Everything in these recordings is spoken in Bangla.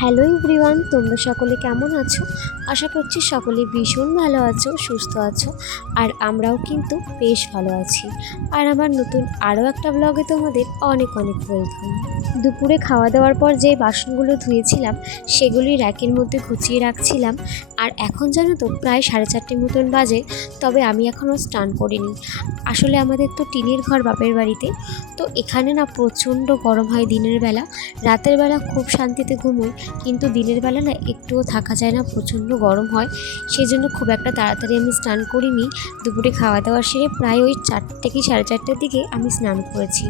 হ্যালো এভরিওয়ান, তোমরা সকলে কেমন আছো? আশা করছি সকলে ভীষণ ভালো আছো, সুস্থ আছো। আর আমরাও কিন্তু বেশ ভালো আছি। আর আমার নতুন আরও একটা ব্লগে তোমাদের অনেক অনেক ওয়েলকাম। দুপুরে খাওয়া দাওয়ার পর যে বাসনগুলো ধুয়েছিলাম সেগুলি র্যাকের মধ্যে গুছিয়ে রাখছিলাম। আর এখন জানো তো প্রায় 4:30 মতন বাজে, তবে আমি এখনও স্নান করিনি। আসলে আমাদের তো টিনের ঘর বাপের বাড়িতে, তো এখানে না প্রচণ্ড গরম হয় দিনের বেলা। রাতের বেলা খুব শান্তিতে ঘুমোই, কিন্তু দিনের বেলা না একটুও থাকা যায় না, প্রচণ্ড গরম হয়। সেই জন্য খুব একটা তাড়াতাড়ি আমি স্নান করিনি। দুপুরে খাওয়া দাওয়া সেরে প্রায় ওই 4টে কি 4:30টার দিকে আমি স্নান করেছি।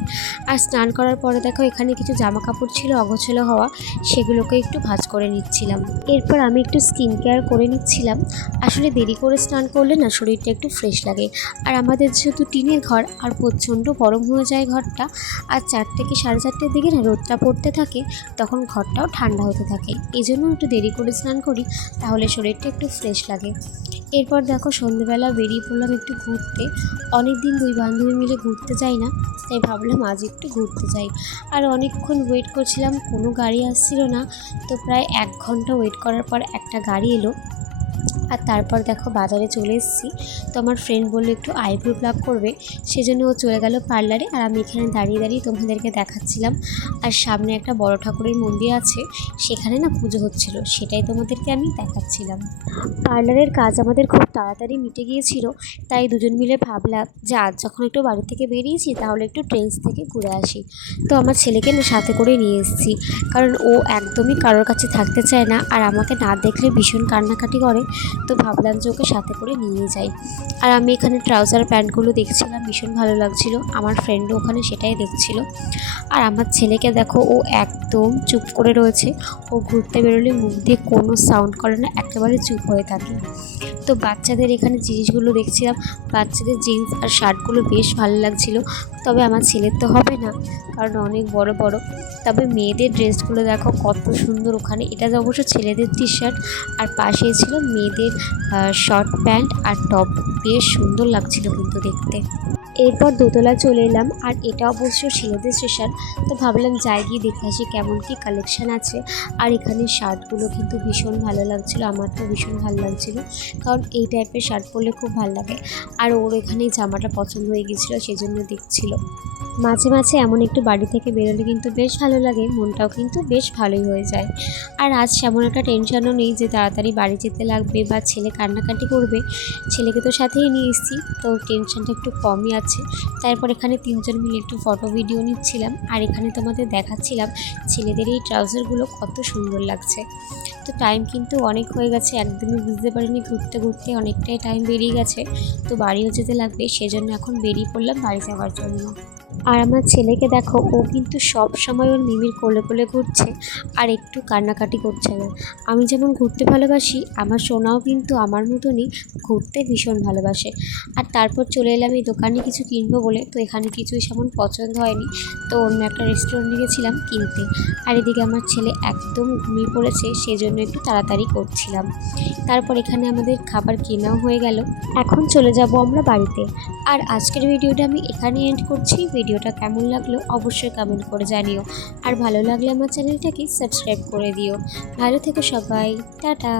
আর স্নান করার পরে দেখো এখানে কিছু জামা কাপড় ছিল অগোছালো হওয়া, সেগুলোকে একটু ভাঁজ করে নিচ্ছিলাম। এরপর আমি একটু স্কিন কেয়ার করে নিচ্ছিলাম। আসলে দেরি করে স্নান করলে না শরীরটা একটু ফ্রেশ লাগে। আর আমাদের যেহেতু টিনের ঘর, আর প্রচণ্ড গরম হয়ে যায় ঘরটা। আর 4টে কি 4:30টার দিকে না রোদটা পড়তে থাকে, তখন ঘরটাও ঠান্ডা হতে থাকে। এই জন্য একটু দেরি করে স্নান করি, তাহলে শরীরটা একটু ফ্রেশ লাগে। এরপর দেখো সন্ধ্যেবেলা বেরিয়ে পড়লাম একটু ঘুরতে। অনেক দিন দুই বান্ধবী মিলে ঘুরতে যাই না, তাই ভাবলাম আজ একটু ঘুরতে যাই। আর অনেকক্ষণ ওয়েট করছিলাম, কোনো গাড়ি আসছিল না। তো প্রায় 1 ঘন্টা ওয়েট করার পর একটা গাড়ি এলো। আর তারপর দেখো বাজারে চলে এসেছি। তো আমার ফ্রেন্ড বললো একটু আইব্রো প্লাক করবে, সেজন্য ও চলে গেল পার্লারে। আর আমি এখানে দাঁড়িয়ে দাঁড়িয়ে তোমাদেরকে দেখাচ্ছিলাম। আর সামনে একটা বড় ঠাকুরের মন্দির আছে, সেখানে না পুজো হচ্ছিল, সেটাই তোমাদেরকে আমি দেখাচ্ছিলাম। পার্লারের কাজ আমাদের খুব তাড়াতাড়ি মিটে গিয়েছিল, তাই দুজন মিলে ভাবলাম যে আজ যখন একটু বাড়ি থেকে বেরিয়েছি তাহলে একটু ট্রেন্ডস থেকে ঘুরে আসি। তো আমার ছেলেকে না সাথে করে নিয়ে এসেছি, কারণ ও একদমই কারোর কাছে থাকতে চায় না, আর আমাকে না দেখলে ভীষণ কান্নাকাটি করে। তো ভাবলাম যে ওকে সাথে করে নিয়ে যাই। আর আমি এখানে ট্রাউজার প্যান্টগুলো দেখছিলাম, ভীষণ ভালো লাগছিল। আমার ফ্রেন্ডও ওখানে সেটাই দেখছিল। আর আমার ছেলেকে দেখো, ও একদম চুপ করে রয়েছে। ও ঘুরতে বেরোলে মুখ দিয়ে কোনো সাউন্ড করে না, একেবারে চুপ হয়ে থাকে। তো বাচ্চাদের এখানে জিনিসগুলো দেখছিলাম, বাচ্চাদের জিন্স আর শার্টগুলো বেশ ভালো লাগছিল। তবে আমার ছেলের তো হবে না, কারণ অনেক বড় বড়। তবে মেয়েদের ড্রেসগুলো দেখো কত সুন্দর ওখানে। এটা অবশ্য ছেলেদের টি শার্ট, আর পাশেই ছিল মেয়েদের শর্ট প্যান্ট আর টপ। বেশ সুন্দর লাগছিল কিন্তু দেখতে। এরপর দোতলায় চলে এলাম, আর এটা অবশ্য ছেলেদের স্টেশন। তো ভাবলাম যাই গিয়ে দেখে আসি কেমন কি কালেকশান আছে। আর এখানে শার্টগুলো কিন্তু ভীষণ ভালো লাগছিলো, আমার তো ভীষণ ভালো লাগছিলো, কারণ এই টাইপের শার্ট পরলে খুব ভালো লাগে। আর ওর এখানে জামাটা পছন্দ হয়ে গেছিলো, সেজন্য দেখছিল। মাঝে মাঝে এমন একটু বাড়ি থেকে বেরোলে কিন্তু বেশ ভালো লাগে, মনটাও কিন্তু বেশ ভালোই হয়ে যায়। আর আজ তেমন একটা টেনশনও নেই যে তাড়াতাড়ি বাড়ি যেতে লাগবে বা ছেলে কান্নাকাটি করবে। ছেলেকে তো সাথেই নিয়ে এসেছি, তো টেনশনটা একটু কমই আছে। তারপর এখানে 3জন মিলে একটু ফটো ভিডিও নিচ্ছিলাম, আর এখানে তোমাদের দেখাচ্ছিলাম ছেলেদের এই ট্রাউজারগুলো কত সুন্দর লাগছে। তো টাইম কিন্তু অনেক হয়ে গেছে, একদমই বুঝতে পারিনি, ঘুরতে ঘুরতে অনেকটাই টাইম বেরিয়ে গেছে। তো বাড়িও যেতে লাগবে, সেজন্য এখন বেরিয়ে পড়লাম বাড়ি যাওয়ার জন্য। আর আমার ছেলেকে দেখো, ও কিন্তু সব সময় ওর মিমির কোলে কোলে ঘুরছে, আর একটু কান্নাকাটি করছে না। আমি যেমন ঘুরতে ভালোবাসি, আমার সোনাও কিন্তু আমার মতনই ঘুরতে ভীষণ ভালোবাসে। আর তারপর চলে এলাম এই দোকানে কিছু কিনবো বলে। তো এখানে কিছুই সেমন পছন্দ হয়নি, তো অন্য একটা রেস্টুরেন্টে গেছিলাম কিনতে। আর এদিকে আমার ছেলে একদম ঘুমিয়ে পড়েছে, সেজন্য একটু তাড়াতাড়ি করছিলাম। তারপর এখানে আমাদের খাবার কেনাও হয়ে গেল। এখন চলে যাব আমরা বাড়িতে। আর আজকের ভিডিওটা আমি এখানে এন্ড করছি। ভিডিওটা কেমন লাগলো অবশ্যই কমেন্ট করে জানিও, আর ভালো লাগলে আমার চ্যানেলটাকে সাবস্ক্রাইব করে দিও। ভালো থেকো সবাই, টাটা।